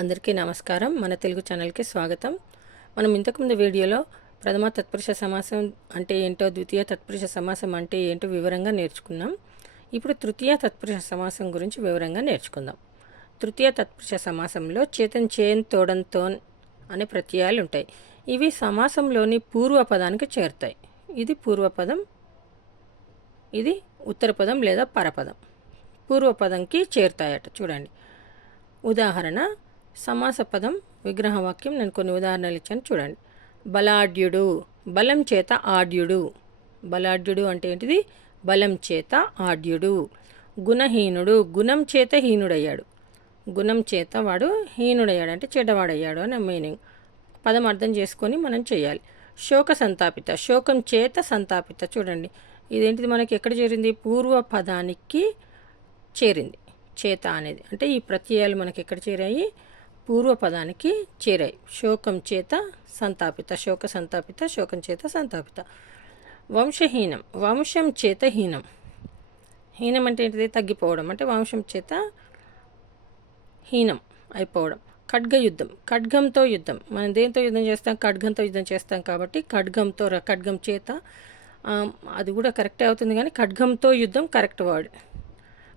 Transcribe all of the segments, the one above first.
అందరికీ నమస్కారం. మన తెలుగు ఛానల్కి స్వాగతం. మనం ఇంతకుముందు వీడియోలో ప్రథమ తత్పురుష సమాసం అంటే ఏంటో ద్వితీయ తత్పురుష సమాసం అంటే ఏంటో వివరంగా నేర్చుకున్నాం. ఇప్పుడు తృతీయ తత్పురుష సమాసం గురించి వివరంగా నేర్చుకుందాం. తృతీయ తత్పురుష సమాసంలో చేతన్ చేన్ తోడన్ తోన్ అనే ప్రత్యయాలు ఉంటాయి. ఇవి సమాసంలోని పూర్వపదానికి చేరుతాయి. ఇది పూర్వపదం ఇది ఉత్తరపదం లేదా పరపదం పూర్వపదంకి చేరుతాయట. చూడండి. ఉదాహరణ సమాస పదం విగ్రహవాక్యం నేను కొన్ని ఉదాహరణలు ఇచ్చాను చూడండి. బలాఢ్యుడు బలం చేత ఆడ్యుడు బలాఢ్యుడు అంటే ఏంటిది? బలం చేత ఆడ్యుడు గుణహీనుడు గుణం చేత హీనుడయ్యాడు. గుణం చేత వాడు హీనుడయ్యాడు అంటే చెడ్డవాడయ్యాడు అని మీనింగ్. పదం అర్థం చేసుకొని మనం చేయాలి. శోక సంతాపిత శోకం చేత సంతాపిత చూడండి. ఇదేంటిది మనకి ఎక్కడ చేరింది? పూర్వ పదానికి చేరింది. చేత అనేది. అంటే ఈ ప్రత్యయాలు మనకి ఎక్కడ చేరాయి? పూర్వపదానికి చేరాయి. శోకం చేత సంతాపిత శోక సంతాపిత శోకం చేత సంతాపిత. వంశహీనం వంశం చేత హీనం. హీనం అంటే ఏంటిది? తగ్గిపోవడం. అంటే వంశం చేత హీనం అయిపోవడం. ఖడ్గ యుద్ధం. ఖడ్గంతో యుద్ధం. మనం దేంతో యుద్ధం చేస్తాం? ఖడ్గంతో యుద్ధం చేస్తాం కాబట్టి ఖడ్గంతో ఖడ్గం చేత అది కూడా కరెక్టే అవుతుంది కానీ ఖడ్గంతో యుద్ధం కరెక్ట్ వర్డ్.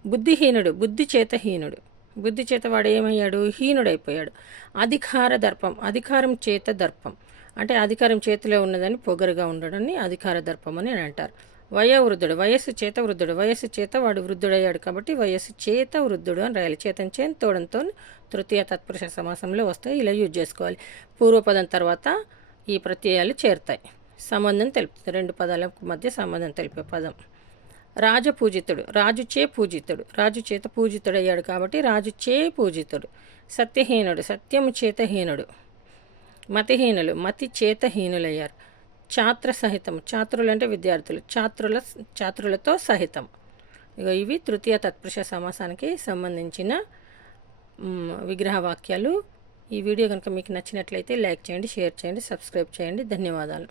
బుద్ధిహీనుడు బుద్ధి చేత హీనుడు. బుద్ధి చేత వాడు ఏమయ్యాడు? హీనుడైపోయాడు. అధికార దర్పం అధికారం చేత దర్పం. అంటే అధికారం చేతిలో ఉన్నదని పొగరుగా ఉండడాన్ని అధికార దర్పం అని అంటారు. వయోవృద్ధుడు వయస్సు చేత వృద్ధుడు వయస్సు చేత వాడు వృద్ధుడయ్యాడు కాబట్టి వయస్సు చేత వృద్ధుడు అని రాయాలి. చేతం చేతి తోడంతో తృతీయ తత్పురుష సమాసంలో వస్తాయి. ఇలా యూజ్ చేసుకోవాలి. పూర్వపదం తర్వాత ఈ ప్రత్యయాలు చేరుతాయి. సంబంధం తెలుపుతుంది. రెండు పదాల మధ్య సంబంధం తెలిపే పదం. రాజపూజితుడు రాజు చే పూజితుడు రాజు చేత పూజితుడయ్యాడు కాబట్టి రాజు చే పూజితుడు. సత్యహీనుడు సత్యము చేతహీనుడు. మతిహీనులు మతి చేతహీనులయ్యారు. చాత్ర ఛాత్ర సహితం ఛాత్రులు అంటే విద్యార్థులు ఛాత్రుల ఛాత్రులతో సహితం. ఇవి తృతీయ తత్పురుష సమాసానికి సంబంధించిన విగ్రహ వాక్యాలు ఈ వీడియో కనుక మీకు నచ్చినట్లయితే లైక్ చేయండి షేర్ చేయండి సబ్స్క్రైబ్ చేయండి. ధన్యవాదాలు.